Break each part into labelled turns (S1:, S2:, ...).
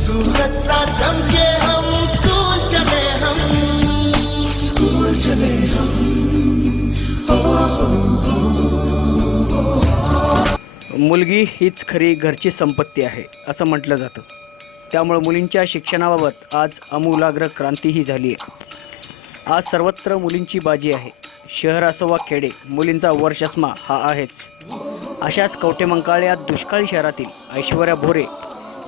S1: सूरज सा चमके हम स्कूल चले हम। स्कूल चले
S2: मुलगी हीच खरी घरची संपत्ती आहे असं म्हटलं जातं. त्यामुळे मुलींच्या शिक्षणाबाबत आज अमूलाग्र क्रांतीही झाली आहे आज सर्वत्र मुलींची बाजी आहे. शहर असो वा खेडे मुलींचा वरचष्मा हा आहेच. अशाच कवटेमंकाळ या दुष्काळी शहरातील ऐश्वर्या भोरे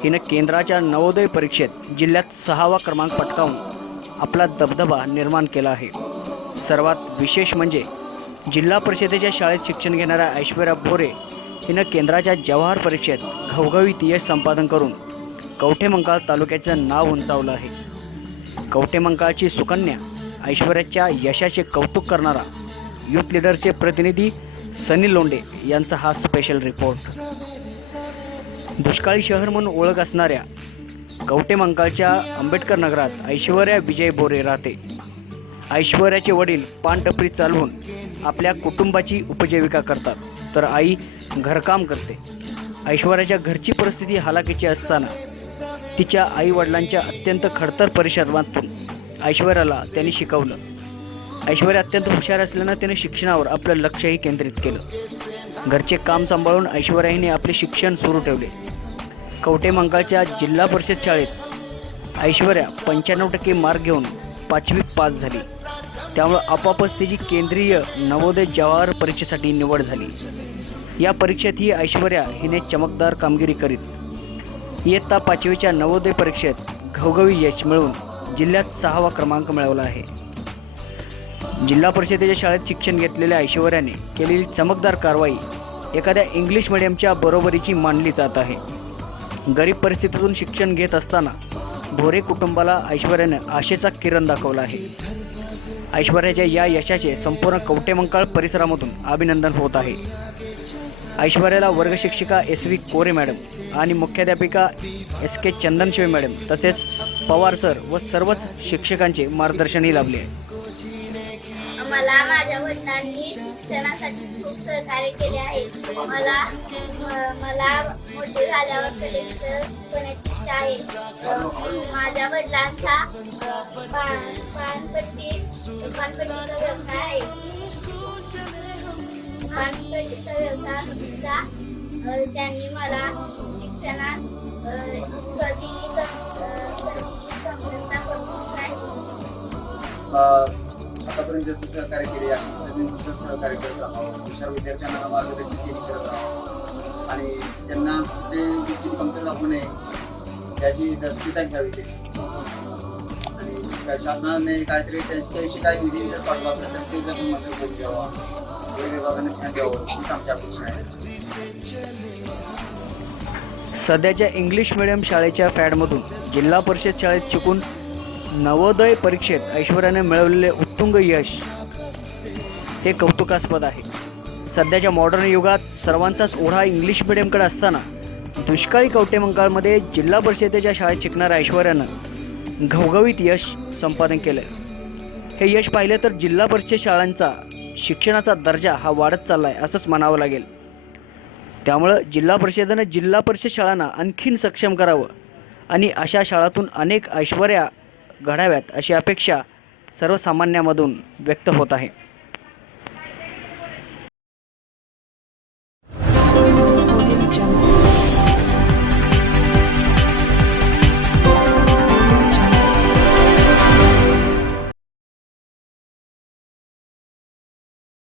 S2: हिनं केंद्राच्या नवोदय परीक्षेत जिल्ह्यात सहावा क्रमांक पटकावून आपला दबदबा निर्माण केला आहे. सर्वात विशेष म्हणजे जिल्हा परिषदेच्या शाळेत शिक्षण घेणाऱ्या ऐश्वर्या भोरे हिनं केंद्राच्या जवाहर परीक्षेत घवघवीत यश संपादन करून कवठेमंकाळ तालुक्याचं नाव उंचावलं आहे. कवठेमंकाळची सुकन्या ऐश्वर्याच्या यशाचे कौतुक करणारा युथ लीडरचे प्रतिनिधी सनी लोंडे यांचा हा स्पेशल रिपोर्ट दुष्काळी शहर म्हणून ओळख असणाऱ्या कवटेमंकाळच्या आंबेडकर नगरात ऐश्वर्या विजय बोरे राहते. ऐश्वर्याचे वडील पानटपरी चालवून आपल्या कुटुंबाची उपजीविका करतात. तर आई घरकाम करते. ऐश्वर्याच्या घरची परिस्थिती हालाकीची असताना तिच्या आई वडिलांच्या अत्यंत खडतर परिश्रमातून ऐश्वर्याला त्यांनी शिकवलं. ऐश्वर्या अत्यंत हुशार असल्यानं त्याने शिक्षणावर आपलं लक्षही केंद्रित केलं. घरचे काम सांभाळून ऐश्वर्याने आपले शिक्षण सुरू ठेवले. कवटेमंकाळच्या जिल्हा परिषद शाळेत ऐश्वर्या पंच्याण्णव टक्के मार्क घेऊन पाचवी पास झाली. त्यामुळे आपोआपच तिची केंद्रीय नवोदय जवाहर परीक्षेसाठी निवड झाली. या परीक्षेत ही ऐश्वर्या हिने चमकदार कामगिरी करीत इयत्ता पाचवीच्या नवोदय परीक्षेत घवघवी यश मिळवून जिल्ह्यात सहावा क्रमांक मिळवला आहे. जिल्हा परिषदेच्या शाळेत शिक्षण घेतलेल्या ऐश्वर्याने केलेली चमकदार कारवाई एखाद्या इंग्लिश मिडियमच्या बरोबरीची मानली जात आहे. गरीब परिस्थितीतून शिक्षण घेत असताना भोरे कुटुंबाला ऐश्वर्यानं आशेचा किरण दाखवला आहे. ऐश्वर्याच्या या यशाचे संपूर्ण कवटेमंकाळ परिसरामधून अभिनंदन होत आहे. ऐश्वर्याला वर्गशिक्षिका एस व्ही कोरे मॅडम आणि मुख्याध्यापिका एस के चंदनशिवे मॅडम तसेच पवार सर व सर्वच शिक्षकांचे मार्गदर्शनही लाभले आहे.
S3: मला माझ्या वडिलांनी शिक्षणासाठी खूप सहकार्य केले आहे. मला मला मोठे झाल्यावर आहे. माझ्या वडिलांचा पानपट्टी पानपट्टीचा व्यवसाय आहे. पानपट्टीचा व्यवसाय अं, त्यांनी मला शिक्षणात कधीही कधीही कमतरता पडू नाही.
S4: आतापर्यंत जसं सहकार्य केले आहे सुद्धा सहकार्य करत आहोत. हुशार विद्यार्थ्यांना मार्गदर्शन केली करत आहोत. आणि त्यांना ते गोष्टी कमतरता होऊ नये. याची दक्षता घ्यावी ते आणि शासनाने काहीतरी त्यांच्याविषयी काही निधी जर पाठवा तर ते जर मदत करून द्यावा. हे विभागाने ध्यान द्यावं हीच आमची अपेक्षा आहे.
S2: सध्याच्या इंग्लिश मिडियम शाळेच्या फॅडमधून जिल्हा परिषद शाळेत शिकून नवोदय परीक्षेत ऐश्वर्याने मिळवलेले उत्तुंग यश हे कौतुकास्पद आहे. सध्याच्या मॉडर्न युगात सर्वांचाच ओढा इंग्लिश मिडियमकडे असताना दुष्काळी कवटेमंकाळमध्ये जिल्हा परिषदेच्या शाळेत शिकणाऱ्या ऐश्वर्यानं घवघवीत यश संपादन केलं हे यश पाहिलं तर जिल्हा परिषद शाळांचा शिक्षणाचा दर्जा हा वाढत चाललाय असंच म्हणावं लागेल. त्यामुळं जिल्हा परिषदेनं जिल्हा परिषद शाळांना आणखीन सक्षम करावं आणि अशा शाळातून अनेक ऐश्वर्या घडाव्यात अशी अपेक्षा सर्वसामान्यामधून व्यक्त होत आहे.